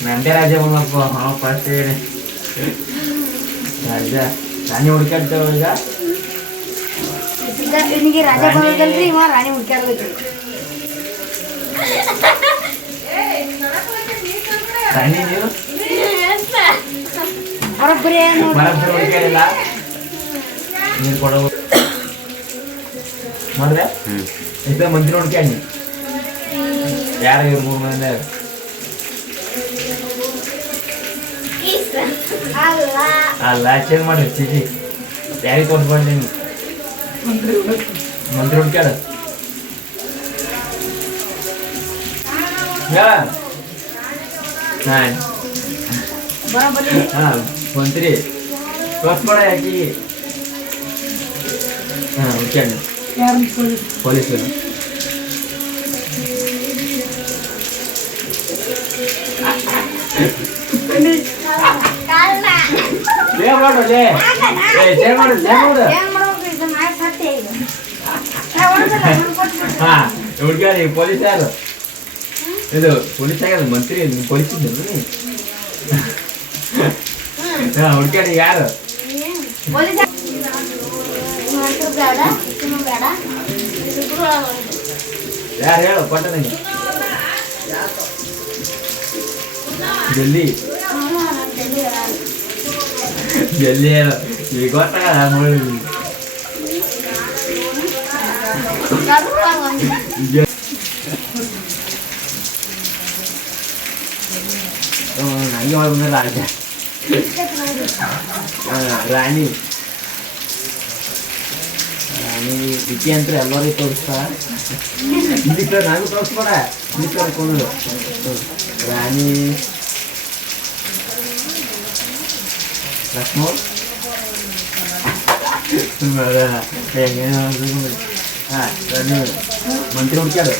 ನಂದೇ ರಾಜ ಬಂದಪ್ಪ ಹಾಂ ಫಸ್ಟ್ ರಾಜ ರಾಣಿ ಹುಡ್ಕಾಡ್ತೇವ ಈಗ ಇವನಿಗೆ ರಾಜ ಬಂದಲ್ರಿ ಇವ ರಾಣಿ ಹುಡ್ಕಾಡ್ಬೇಕು ರಾಣಿ ನೀವು ಬರೋಬ್ಬರಿ ಹುಡ್ಕಾಡಿಲ್ಲ ನೀನು ಕೊಡೋ ಮಾಡಿದೆ ಇಷ್ಟ ಮಂತ್ರಿ ಹುಡ್ಕಾಡಿ ಯಾರು ಇವ್ರು ಮೂರು ಮಂದಿ ಅಲ್ಲ ಚೇಂಜ್ ಮಾಡಿ ಚಿಜಿ ಯಾರಿಗೆ ತೋರಿಸ್ಬಾರ್ದು ನೀನು ಮಂತ್ರಿ ಹುಡ್ಕ್ಯಾಡ ಹಾಂ ಮಂತ್ರಿ ತೋರಿಸ್ಬೇಡ ಯಾಕೆ ಹಾಂ ಹುಡ್ಕ್ಯಾಡ ಪೊಲೀಸರು ಹುಡ್ಕ್ಯಾರಿ ಪೊಲೀಸ್ ಯಾರು ಇದು ಪೊಲೀಸ್ ಆಗ್ಯಾರ ಮಂತ್ರಿ ಪೊಲೀಸ್ ಇದ್ದರು ಹಾಂ ಹುಡ್ಕ್ಯಾರಿ ಯಾರು ಯಾರು ಹೇಳು ಕೊಟ್ಟ ನಂಗೆ ಜಲ್ದಿ ಜಲ್ದಿ ಹೇಳು ಈಗ ಗೊತ್ತಾಗಲ್ಲ ನಂಗೆ ಬಂದ ರಾಜ ರಾಣಿ ರಾಣಿ ಬಿಕ್ಕಿ ಅಂತ ಎಲ್ಲರಿಗೂ ತೋರಿಸ್ತಾ ಇಲ್ಲಿ ಕಡೆ ನಾನು ತೋರಿಸ್ಬೇಡ ಇಲ್ಲಿ ಕಡೆ ಕೊಂಡು ರಾಣಿ ಲಕ್ಷ್ಮೋ ಹಾಂ ಮಂತ್ರಿ ಹುಡ್ಕ್ಯಾಡು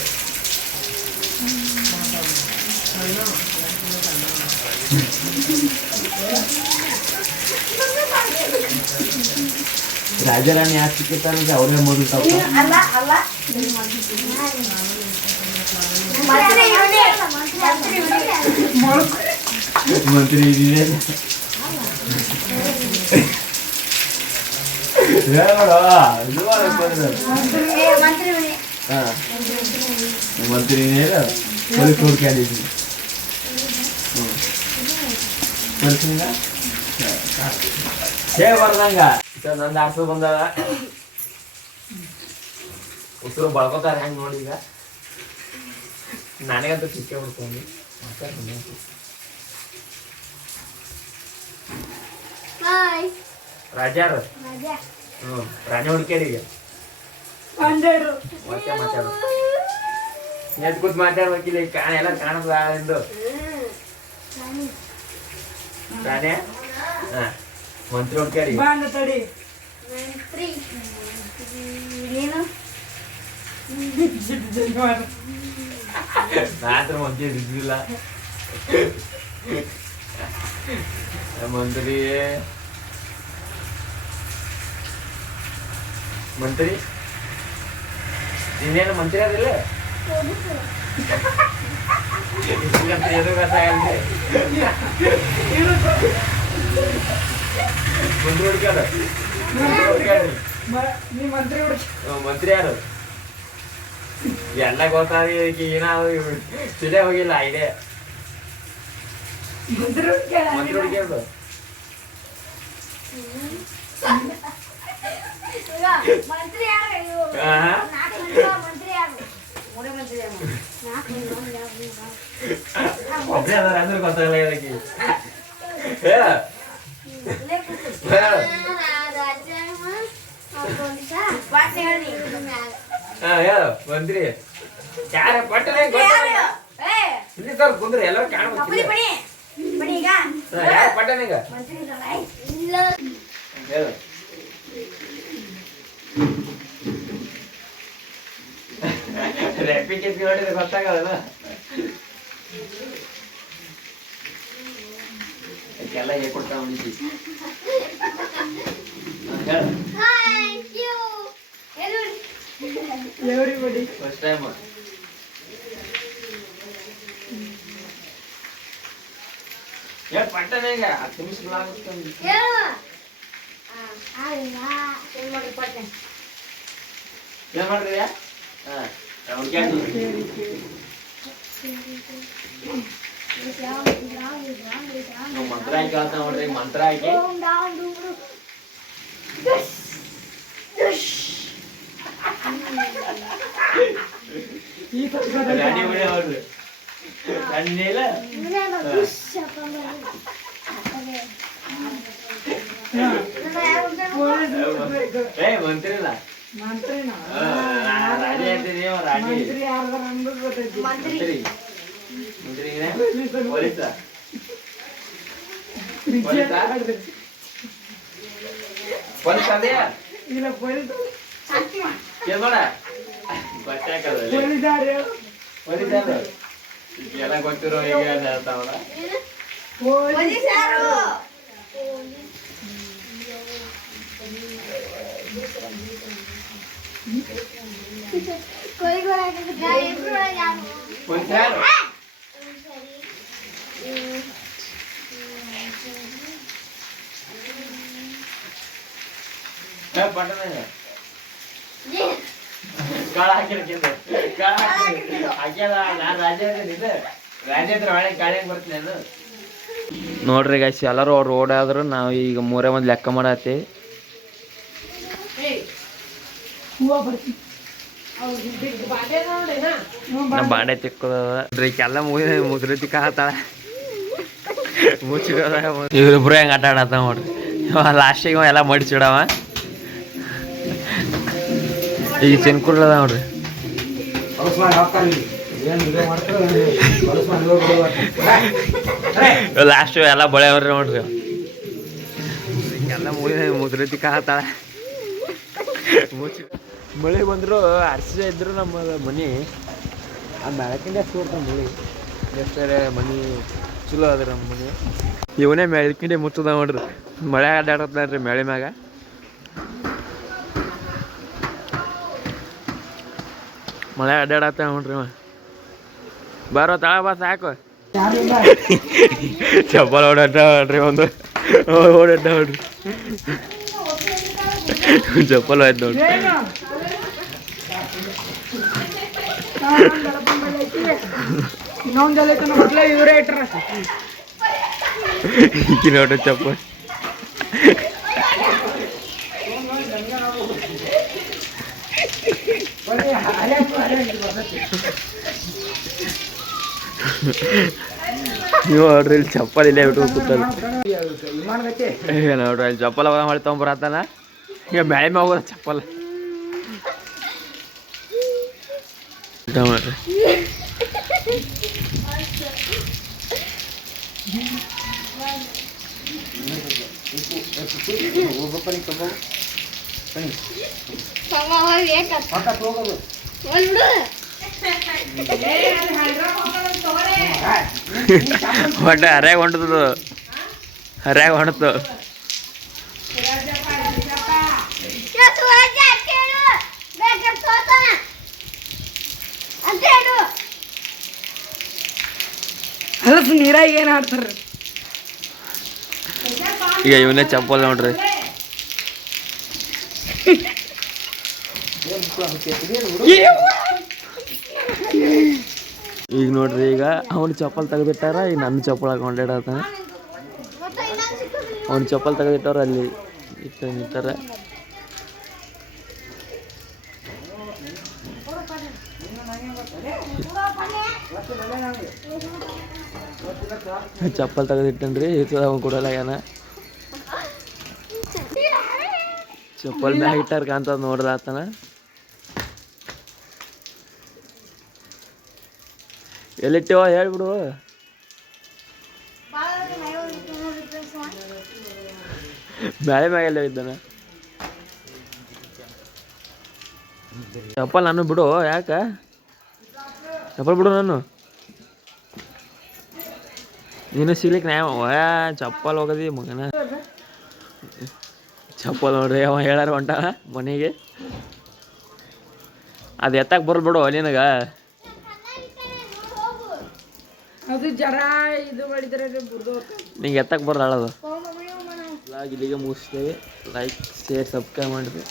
ರಾಜಾರಾಣಿ ಯಾಕೆ ಸಿಕ್ಕಿರ್ತಾರಂದ್ರೆ ಅವ್ರೇ ಮೊದಲು ತಪ್ಪು ಮಂತ್ರಿ ಇದೀನಿ ಮಂತ್ರಿ ಪೊಲೀಸ್ ಹುಡ್ಕ್ಯಾಡಿದ್ವಿ ಬರ್ದಂಗ ನಂದು ಆಸು ಬಂದಾಗ ಉಸಿರು ಬಳ್ಕೋತಾರ ಹೆಂಗ್ ನೋಡಿ ಈಗ ನನಗಂತೂ ಚಿಕ್ಕ ಬಿಡ್ಕೊಂಡು ರಾಜಾರ ರಾಣಿ ಹುಡ್ಕ್ಯಾರೀಗ ಮತ್ತೆ ಮಾತಾಡು ಎದ್ ಕೂತ್ ಮಾತಾಡ್ಬೇಕಿಲ್ಲ ಎಲ್ಲ ಕಾಣದ ಎಂದು ರಾಣೆ ಹಾ ಮಂತ್ರಿ ಹುಡ್ಕ್ಯಾರಿ ನಾತ್ರ ಮಂತ್ರಿ ಇದ್ದಿಲ್ಲ ಮಂತ್ರಿ ಮಂತ್ರಿ ನೀನೇನು ಮಂತ್ರಿ ಅದಿಲ್ಲ ಎದು ಗೊತ್ತಾಗಲ್ರಿ ಮಂತ್ರಿ ಹುಡ್ಕ್ಯಾಡ ಮಂತ್ರಿ ಯಾರು ಎಲ್ಲ ಗೊತ್ತಾದ ಏನಾದ್ರು ಸಿಲೆ ಹೋಗಿಲ್ಲ ಇದೆ ಮಂತ್ರಿ ಹುಡ್ಕ್ಯಾಡು ಒಬ್ಬರೇ ಅದಾರ ಅಂದ್ರೆ ಗೊತ್ತಾಗಲ್ಲ ಇದಕ್ಕೆ ಹೇಳು ಮಂತ್ರಿ ಯಾರ ಪಟ್ಟನೆ ಇಲ್ಲಿ ಸರ್ ಕುಂದ್ರೆ ಎಲ್ಲರೂ ಕಾಣಬೇಕು ಯಾರ ಪಟ್ಟನೆಗ ಹೇಳು ರೆಪಿಟೇಸ್ ನೋಡಿದ್ರೆ ಗೊತ್ತಾಗಲ್ಲ ಎಲ್ಲ ಹೇಳ್ಕೊಡ್ತಾವ ಫಸ್ಟ್ ಟೈಮ್ ಪಟ್ಟಣ ಈಗ 10 ನಿಮಿಷ ಏನ್ ಮಾಡ್ರಿ ಮಂತ್ರ ಹಾಕಿ ಹೇಳ್ತಾ ನೋಡ್ರಿ ಮಂತ್ರ ಹಾಕಿ ಗಾಡಿ ಬಿಡಿ ಅವ್ರಿ ಕಣ್ಣಿಲ್ಲ ಏ ಮಂತ್ರಿಲ್ಲ ರಾಣಿ ಅಂತೀರಿ ರಾಣಿ ಮಂತ್ರಿ ಪೊಲೀಸ ಪೊಲೀಸ್ ಅದೇ ಇಲ್ಲ ಪೊಲೀಸ್ ಕೇಳ್ಬೇಡ ಬಟ್ಟೆ ಹಾಕಲ್ಲ ಎಲ್ಲ ಗೊತ್ತಿರೋ ಈಗ ಹೇಳ್ತಾವಲ್ಲ ಪಟ್ಟಣ ಕಾಳ ಹಾಕಿರ್ಕಿಂದ ಕಾಳ ಹಾಕ್ಯದ ನಾನು ರಾಜೇಂದ್ರ ಒಳಗೆ ಗಾಳಿಯಾಗ ಬರ್ತೀನಿ ಅದು ನೋಡ್ರಿ ಗೈಸ್ ಎಲ್ಲರೂ ಅವ್ರು ಓಡಾದ್ರು ನಾವು ಈಗ ಮೂರೇ ಒಂದು ಲೆಕ್ಕ ಮಾಡತ್ತಿ ನಾ ಬಾಂಡೆ ತಿಕ್ಕೋದ್ರಿ ಎಲ್ಲ ಮುದ್ರತಿ ಕಾತಾಳ ಮುಚ್ಚಿದ ಇವ್ರಿಬ್ರು ಹೆಂಗೆ ಆಟ ಆಡತ್ತ ನೋಡ್ರಿ ಲಾಸ್ಟಿಗೆ ಎಲ್ಲ ಮಡಿಸಿಡವ ಈಗ ಚಿನ್ಕುಡ್ಲದ ನೋಡ್ರಿ ಲಾಸ್ಟ್ ಎಲ್ಲ ಬಳೆಯವ್ರಿ ನೋಡ್ರಿ ಎಲ್ಲ ಮುದ್ರತಿ ಕಾತಾಳ ಮುಚ್ಚಿ ಮಳೆ ಬಂದ್ರು ಅರ್ಸಿದೆ ಇದ್ರು ನಮ್ಮ ಮನೆ ಆ ಬೆಳಕಿಂದ ತೋರ್ತಾನೆ ಮಳೆ ಎಷ್ಟೇ ಮನೆ ಚಲೋ ಅದ ನಮ್ಮ ಮನೆ ಇವನೇ ಮೆಳಕಿಂಡೆ ಮುಚ್ಚದ ನೋಡ್ರಿ ಮಳೆ ಅಡ್ಡಾಡತ್ರಿ ಮಳೆ ಮ್ಯಾಗ ಮಳೆ ಅಡ್ಡಾಡತ್ತ ನೋಡ್ರಿ ಬರೋ ತಳ ಬಾ ಸಾಕು ಚಪ್ಪಲ್ ಓಡಾಟ ನೋಡ್ರಿ ಒಂದು ಓಡಾಟ ನೋಡ್ರಿ ಚಪ್ಪಲ್ ಆಯ್ತು ನೋಡ್ರಿ ನೋಡ್ರಿ ಚಪ್ಪಲ್ ನೀವು ನೋಡ್ರಿ ಇಲ್ಲಿ ಚಪ್ಪಲ್ ಇಲ್ಲೇ ಬಿಟ್ಟು ಕೂತಲ್ಲ ನೋಡ್ರಿ ಇಲ್ಲಿ ಚಪ್ಪಲ್ ಮಾಡಿ ತೊಗೊಂಬರತ್ತಾನ ಈಗ ಮ್ಯಾಳೆ ಮ್ಯಾಗ ಹೋಗೋದ ಚಪ್ಪಲ್ ನೋಡ್ರಿ ಹೊಟ್ಟೆ ಹರ್ಯಾಗ ಹೊಂಟದು ಹರ್ಯಾಗ ಹೊಂಟು ನೀರಾಗ ಏನ್ ಆಡ್ತಾರ ಈಗ ಇವನೇ ಚಪ್ಪಲ್ ನೋಡ್ರಿ ಈಗ ನೋಡ್ರಿ ಈಗ ಅವ್ನ ಚಪ್ಪಲ್ ತೆಗೆದಿಟ್ಟಾರ ಈಗ ನನ್ನ ಚಪ್ಪಲ್ ಹಾಕೊಂಡಾಡತಾನ ಅವ್ನ ಚಪ್ಪಲ್ ತೆಗೆದಿಟ್ಟಾರ ಅಲ್ಲಿ ನಿಂತಾರ ಚಪ್ಪಲ್ ತೆಗೆದಿಟ್ಟನ್ರಿ ಅವನು ಕೊಡಲಾಗ್ಯಾನ ಚಪ್ಪಲ್ ಮ್ಯಾಗ ಇಟ್ಟಾರ ಕಾಂತ ನೋಡ್ದಾತನ ಎಲ್ಲಿಟ್ಟಿವ ಹೇಳ್ಬಿಡು ಬ್ಯಾಳೆ ಮ್ಯಾಗೆಲ್ಲ ಇದ್ದಾನ ಚಪ್ಪಲ್ ನಾನು ಬಿಡು ಯಾಕ ಚಪ್ಪಲ್ ಬಿಡು ನಾನು ನೀನು ಸಿಗ್ಲಿಕ್ಕೆ ನ್ಯಾಯ ಚಪ್ಪಲ್ ಹೋಗದಿ ಮಗನ ಚಪ್ಪಲ್ ನೋಡ್ರಿ ಅವ ಹೇಳಾರ ಹೊಂಟ ಮನೆಗೆ ಅದು ಎತ್ತಕ್ಕೆ ಬರಲ್ ಬಿಡು ನಿನಗ ಅದು ಜರ ಇದು ಮಾಡಿದ್ರೆ ಬುರ್ದು ನಿಂಗೆ ಎತ್ತಕ್ಕೆ ಬರ್ದು ಅಳೋದು ಇಲ್ಲಿಗೆ ಮುಗಿಸ್ತೇವೆ. ಲೈಕ್ ಶೇರ್ ಸಬ್ಸ್ಕ್ರೈಬ್ ಮಾಡಿದ್ವಿ.